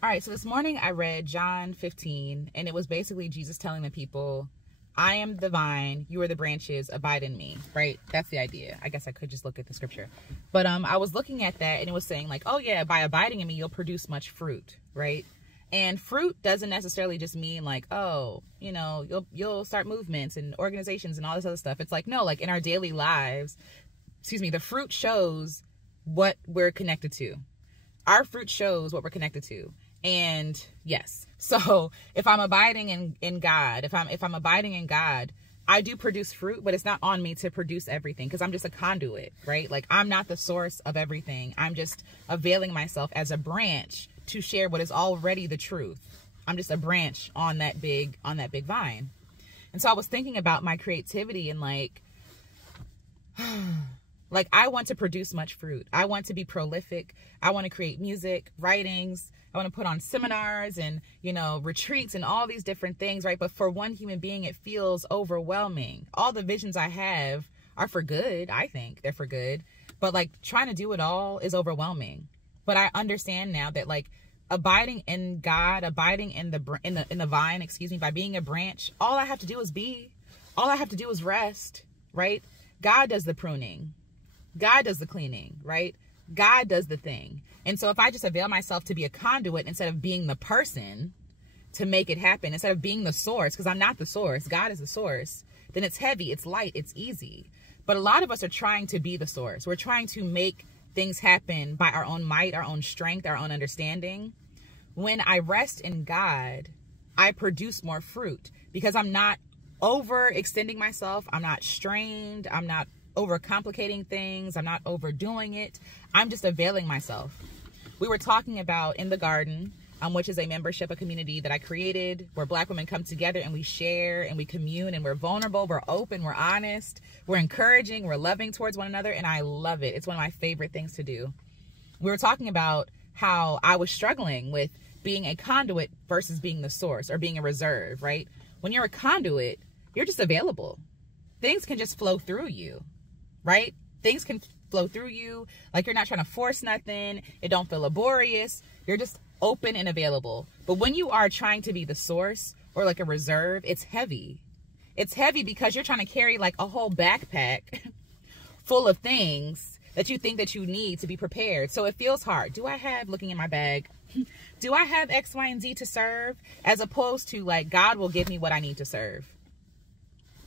All right, so this morning I read John 15, and it was basically Jesus telling the people, I am the vine, you are the branches, abide in me, right? That's the idea. I guess I could just look at the scripture. But I was looking at that, and it was saying like, oh yeah, by abiding in me, you'll produce much fruit, right? And fruit doesn't necessarily just mean like, oh, you know, you'll start movements and organizations and all this other stuff. It's like, no, like in our daily lives, the fruit shows what we're connected to. Our fruit shows what we're connected to. And yes, so if I'm abiding in God, if I'm abiding in God, I do produce fruit, but it's not on me to produce everything because I'm just a conduit, right? Like I'm not the source of everything. I'm just availing myself as a branch to share what is already the truth. I'm just a branch on that big vine. And so I was thinking about my creativity and like I want to produce much fruit. I want to be prolific. I want to create music, writings. I want to put on seminars and, you know, retreats and all these different things, right? But for one human being, it feels overwhelming. All the visions I have are for good. I think they're for good. But like trying to do it all is overwhelming. But I understand now that like abiding in God, abiding in the vine, by being a branch, all I have to do is be. All I have to do is rest, right? God does the pruning. God does the cleaning, right? God does the thing. And so if I just avail myself to be a conduit instead of being the person to make it happen, instead of being the source, because I'm not the source, God is the source, then it's heavy, it's light, it's easy. But a lot of us are trying to be the source. We're trying to make things happen by our own might, our own strength, our own understanding. When I rest in God, I produce more fruit because I'm not overextending myself. I'm not strained. I'm not overcomplicating things. I'm not overdoing it. I'm just availing myself. We were talking about in the garden, which is a membership, a community that I created where Black women come together and we share and we commune and we're vulnerable, we're open, we're honest, we're encouraging, we're loving towards one another. And I love it. It's one of my favorite things to do. We were talking about how I was struggling with being a conduit versus being the source or being a reserve, right? When you're a conduit, you're just available. Things can just flow through you. Right? Things can flow through you. Like you're not trying to force nothing. It don't feel laborious. You're just open and available. But when you are trying to be the source or like a reserve, it's heavy. It's heavy because you're trying to carry like a whole backpack full of things that you think that you need to be prepared. So it feels hard. Do I have, looking in my bag, do I have X, Y, and Z to serve? As opposed to like, God will give me what I need to serve.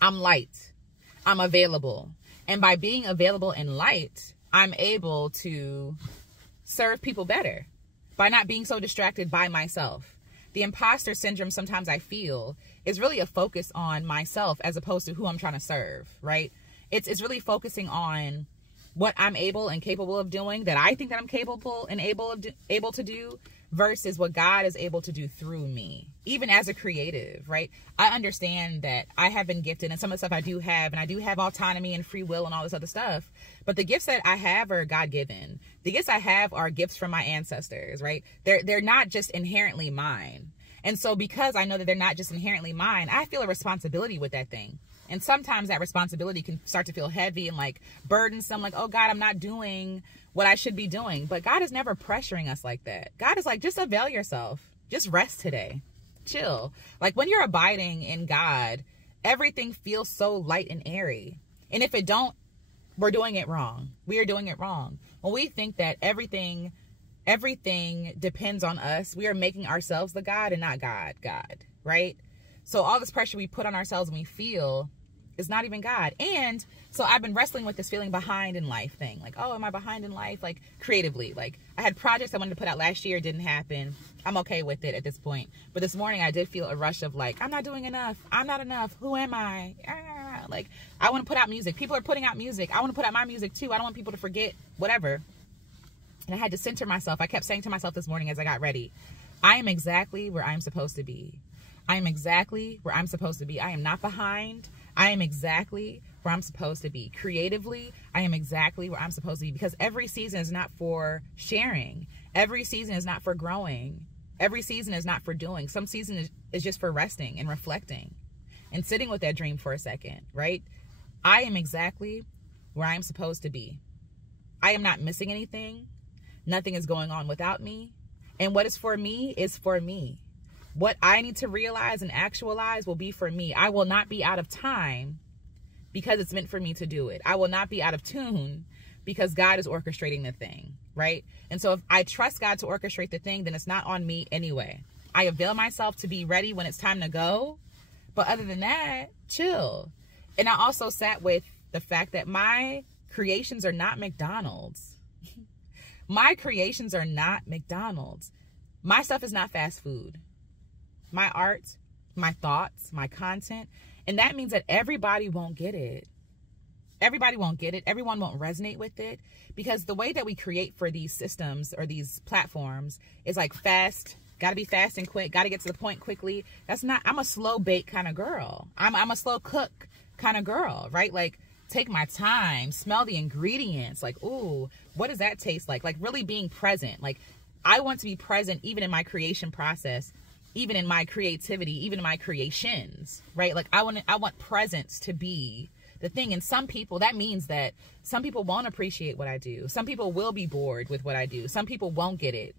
I'm light. I'm available. And by being available and light, I'm able to serve people better by not being so distracted by myself. The imposter syndrome sometimes I feel is really a focus on myself as opposed to who I'm trying to serve, right? It's really focusing on what I'm able and capable of doing, that I think that I'm capable and able to do, versus what God is able to do through me, even as a creative, right? I understand that I have been gifted and some of the stuff I do have, and I do have autonomy and free will and all this other stuff. But the gifts that I have are God-given. The gifts I have are gifts from my ancestors, right? They're not just inherently mine. And so because I know that they're not just inherently mine, I feel a responsibility with that thing. And sometimes that responsibility can start to feel heavy and like burdensome, like, oh God, I'm not doing what I should be doing. But God is never pressuring us like that. God is like, just avail yourself. Just rest today. Chill. Like when you're abiding in God, everything feels so light and airy. And if it don't, we're doing it wrong. We are doing it wrong. When we think that everything depends on us, we are making ourselves the God and not God, right? So all this pressure we put on ourselves and we feel is not even God. And so I've been wrestling with this feeling behind in life thing. Like, oh, am I behind in life? Like creatively, like I had projects I wanted to put out last year. It didn't happen. I'm okay with it at this point. But this morning I did feel a rush of like, I'm not doing enough. I'm not enough. Who am I? Like I want to put out music. People are putting out music. I want to put out my music too. I don't want people to forget whatever. And I had to center myself. I kept saying to myself this morning as I got ready, I am exactly where I'm supposed to be. I am exactly where I'm supposed to be. I am not behind. I am exactly where I'm supposed to be. Creatively, I am exactly where I'm supposed to be, because every season is not for sharing. Every season is not for growing. Every season is not for doing. Some season is just for resting and reflecting and sitting with that dream for a second, right? I am exactly where I'm supposed to be. I am not missing anything. Nothing is going on without me. And what is for me is for me. What I need to realize and actualize will be for me. I will not be out of time because it's meant for me to do it. I will not be out of tune because God is orchestrating the thing, right? And so if I trust God to orchestrate the thing, then it's not on me anyway. I avail myself to be ready when it's time to go. But other than that, chill. And I also sat with the fact that my creations are not McDonald's. My creations are not McDonald's. My stuff is not fast food. My art, my thoughts, my content. And that means that everybody won't get it. Everybody won't get it. Everyone won't resonate with it, because the way that we create for these systems or these platforms is like fast, got to be fast and quick, got to get to the point quickly. That's not, I'm a slow bake kind of girl. I'm a slow cook kind of girl, right? Like, take my time, smell the ingredients. Like, ooh, what does that taste like? Like, really being present. Like, I want to be present even in my creation process, even in my creativity, even in my creations, right? Like, I want presence to be the thing. And some people, that means that some people won't appreciate what I do. Some people will be bored with what I do. Some people won't get it.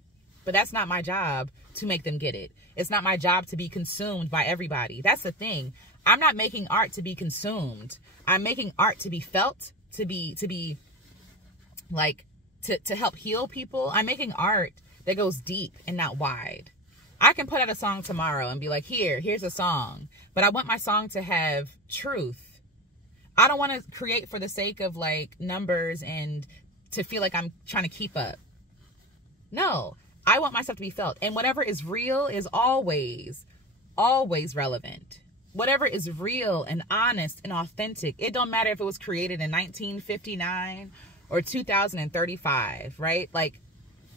But that's not my job to make them get it. It's not my job to be consumed by everybody. That's the thing. I'm not making art to be consumed. I'm making art to be felt, to be like, to help heal people. I'm making art that goes deep and not wide. I can put out a song tomorrow and be like, here's a song. But I want my song to have truth. I don't want to create for the sake of like numbers and to feel like I'm trying to keep up. No, I want myself to be felt. And whatever is real is always relevant. Whatever is real and honest and authentic. It don't matter if it was created in 1959 or 2035, right? Like,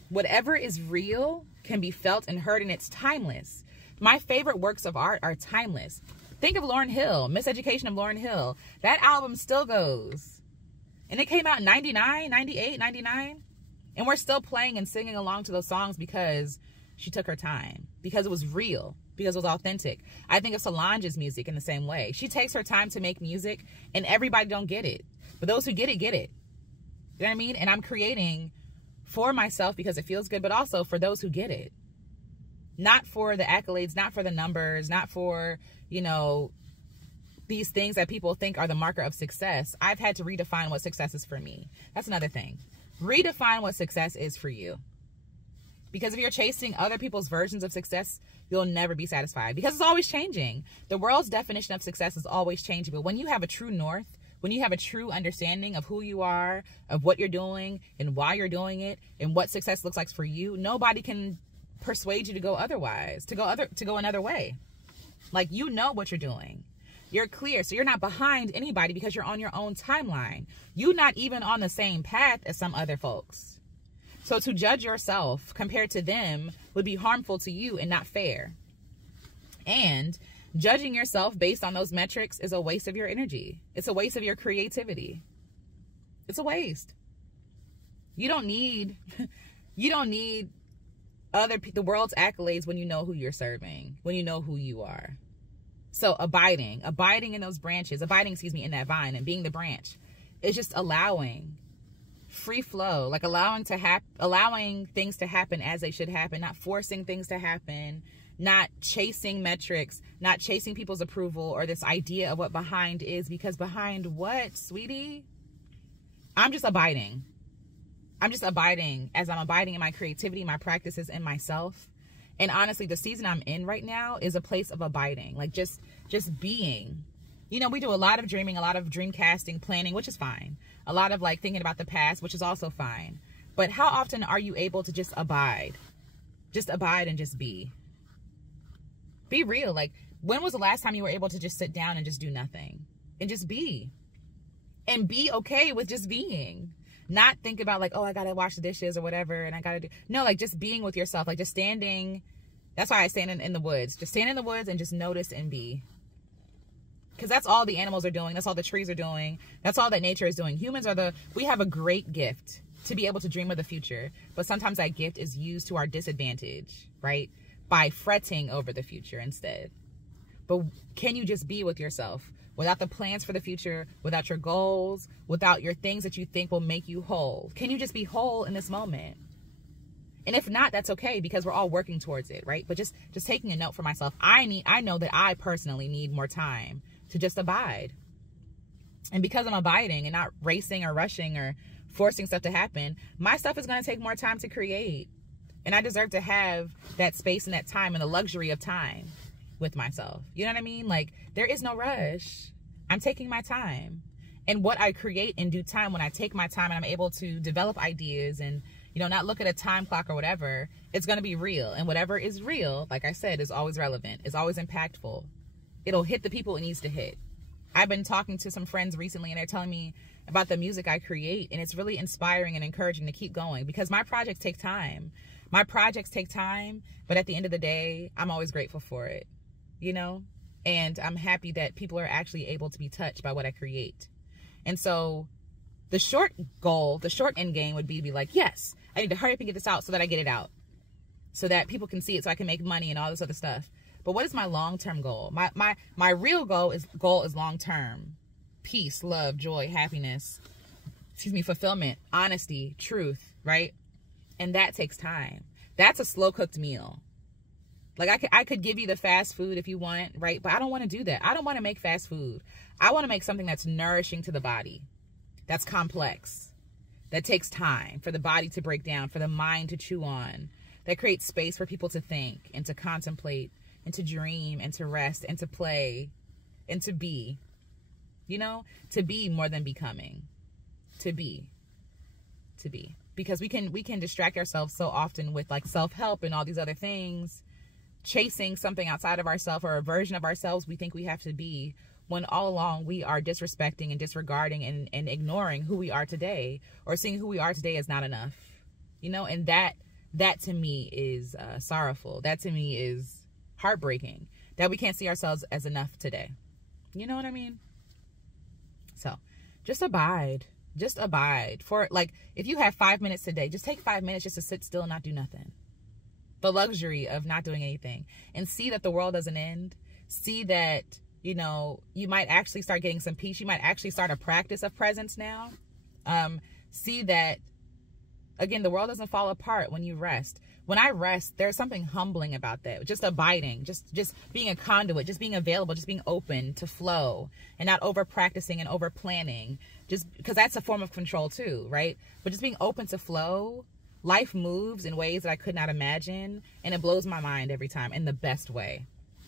whatever is real can be felt and heard, and it's timeless. My favorite works of art are timeless. Think of Lauryn Hill, Miseducation of Lauryn Hill. That album still goes. And it came out in 99, 98, 99. And we're still playing and singing along to those songs because she took her time. Because it was real. Because it was authentic. I think of Solange's music in the same way. She takes her time to make music, and everybody don't get it. But those who get it, get it. You know what I mean? And I'm creating for myself because it feels good, but also for those who get it. Not for the accolades, not for the numbers, not for, you know, these things that people think are the marker of success. I've had to redefine what success is for me. That's another thing. Redefine what success is for you. Because if you're chasing other people's versions of success, you'll never be satisfied, because it's always changing. The world's definition of success is always changing. But when you have a true north, when you have a true understanding of who you are, of what you're doing and why you're doing it and what success looks like for you, nobody can persuade you to go otherwise, to go another way. Like, you know what you're doing. You're clear. So you're not behind anybody because you're on your own timeline. You're not even on the same path as some other folks. So to judge yourself compared to them would be harmful to you and not fair. And judging yourself based on those metrics is a waste of your energy. It's a waste of your creativity. It's a waste. You don't need the world's accolades when you know who you're serving, when you know who you are. So abiding in those branches, in that vine and being the branch, is just allowing free flow, like allowing things to happen as they should happen, not forcing things to happen, not chasing metrics, not chasing people's approval or this idea of what behind is, because behind what, sweetie? I'm just abiding. As I'm abiding in my creativity, my practices, and myself. And honestly, the season I'm in right now is a place of abiding, like just being. You know, we do a lot of dreaming, a lot of dream casting, planning, which is fine. A lot of like thinking about the past, which is also fine. But how often are you able to just abide? Just abide and just be. Be real. Like, when was the last time you were able to just sit down and just do nothing? And just be. And be okay with just being. Not think about like, oh, I gotta wash the dishes or whatever, and I gotta do. No, like just being with yourself, like just standing. That's why I stand in the woods. Just stand in the woods and just notice and be. Because that's all the animals are doing. That's all the trees are doing. That's all that nature is doing. We have a great gift to be able to dream of the future. But sometimes that gift is used to our disadvantage, right? By fretting over the future instead. But can you just be with yourself? Without the plans for the future, without your goals, without your things that you think will make you whole. Can you just be whole in this moment? And if not, that's okay, because we're all working towards it, right? But just taking a note for myself. I know that I personally need more time to just abide. And because I'm abiding and not racing or rushing or forcing stuff to happen, my stuff is going to take more time to create. And I deserve to have that space and that time and the luxury of time with myself. You know what I mean? Like, there is no rush. I'm taking my time. And what I create in due time, when I take my time and I'm able to develop ideas and, you know, not look at a time clock or whatever, it's going to be real. And whatever is real, like I said, is always relevant, is always impactful. It'll hit the people it needs to hit. I've been talking to some friends recently and they're telling me about the music I create, and it's really inspiring and encouraging to keep going, because my projects take time. My projects take time, but at the end of the day, I'm always grateful for it, you know? And I'm happy that people are actually able to be touched by what I create. And so the short goal, the short end game would be to be like, yes, I need to hurry up and get this out so that I get it out, so that people can see it, so I can make money and all this other stuff. But what is my long-term goal? My real goal is long-term. Peace, love, joy, happiness, fulfillment, honesty, truth, right? And that takes time. That's a slow-cooked meal. Like, I could give you the fast food if you want, right? But I don't want to do that. I don't want to make fast food. I want to make something that's nourishing to the body, that's complex, that takes time for the body to break down, for the mind to chew on, that creates space for people to think and to contemplate and to dream and to rest and to play and to be, you know, to be more than becoming, to be. Because we can distract ourselves so often with like self-help and all these other things, chasing something outside of ourselves or a version of ourselves we think we have to be, when all along we are disrespecting and disregarding and ignoring who we are today, or seeing who we are today as not enough, you know? And that to me is sorrowful. That to me is heartbreaking, that we can't see ourselves as enough today. You know what I mean? So just abide for, like, if you have 5 minutes today, just take 5 minutes just to sit still and not do nothing. The luxury of not doing anything, and see that the world doesn't end. See that, you know, you might actually start getting some peace. You might actually start a practice of presence now. See that, again, the world doesn't fall apart when you rest. When I rest, there's something humbling about that. Just abiding, just being a conduit, just being available, just being open to flow, and not over practicing and over planning, just because that's a form of control too, right? But just being open to flow. Life moves in ways that I could not imagine, and it blows my mind every time, in the best way.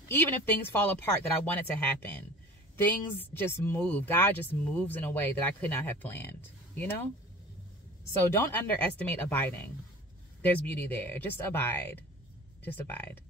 Even if things fall apart that I want it to happen, things just move. God just moves in a way that I could not have planned, you know? So don't underestimate abiding. There's beauty there. Just abide. Just abide.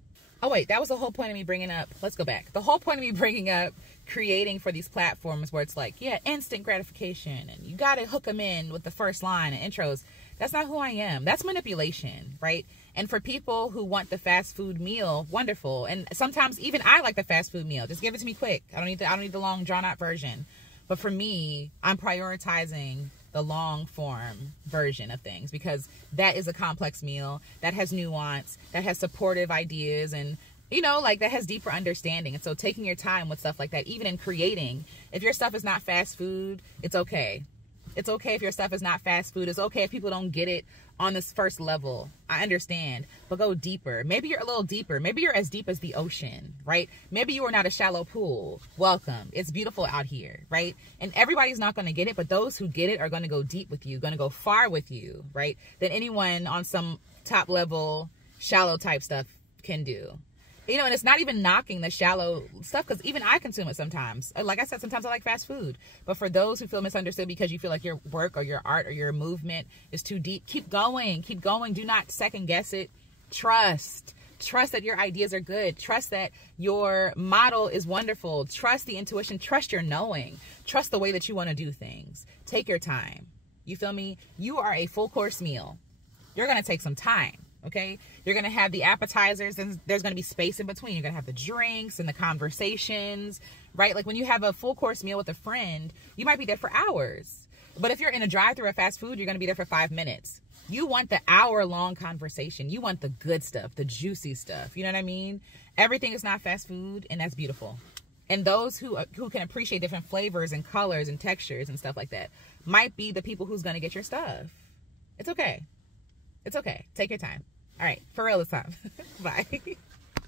Oh, wait, that was the whole point of me bringing up, let's go back. The whole point of me bringing up creating for these platforms where it's like, yeah, instant gratification, and you got to hook them in with the first line and intros. That's not who I am. That's manipulation, right? And for people who want the fast food meal, wonderful. And sometimes even I like the fast food meal. Just give it to me quick. I don't need the long drawn out version. But for me, I'm prioritizing the long form version of things, because that is a complex meal that has nuance, that has supportive ideas, and, you know, like, that has deeper understanding. And so taking your time with stuff like that, even in creating, if your stuff is not fast food, it's okay. It's okay if your stuff is not fast food. It's okay if people don't get it on this first level. I understand, but go deeper. Maybe you're a little deeper. Maybe you're as deep as the ocean, right? Maybe you are not a shallow pool. Welcome. It's beautiful out here, right? And everybody's not going to get it, but those who get it are going to go deep with you, going to go far with you, right? Than anyone on some top level, shallow type stuff can do. You know, and it's not even knocking the shallow stuff, because even I consume it sometimes. Like I said, sometimes I like fast food. But for those who feel misunderstood because you feel like your work or your art or your movement is too deep, keep going. Keep going. Do not second guess it. Trust. Trust that your ideas are good. Trust that your model is wonderful. Trust the intuition. Trust your knowing. Trust the way that you want to do things. Take your time. You feel me? You are a full course meal. You're going to take some time. Okay, you're going to have the appetizers, and there's going to be space in between. You're going to have the drinks and the conversations, right? Like when you have a full course meal with a friend, you might be there for hours. But if you're in a drive-thru or fast food, you're going to be there for 5 minutes. You want the hour-long conversation. You want the good stuff, the juicy stuff. You know what I mean? Everything is not fast food, and that's beautiful. And those who can appreciate different flavors and colors and textures and stuff like that might be the people who's going to get your stuff. It's okay. It's okay. Take your time. All right, for real this time. Bye.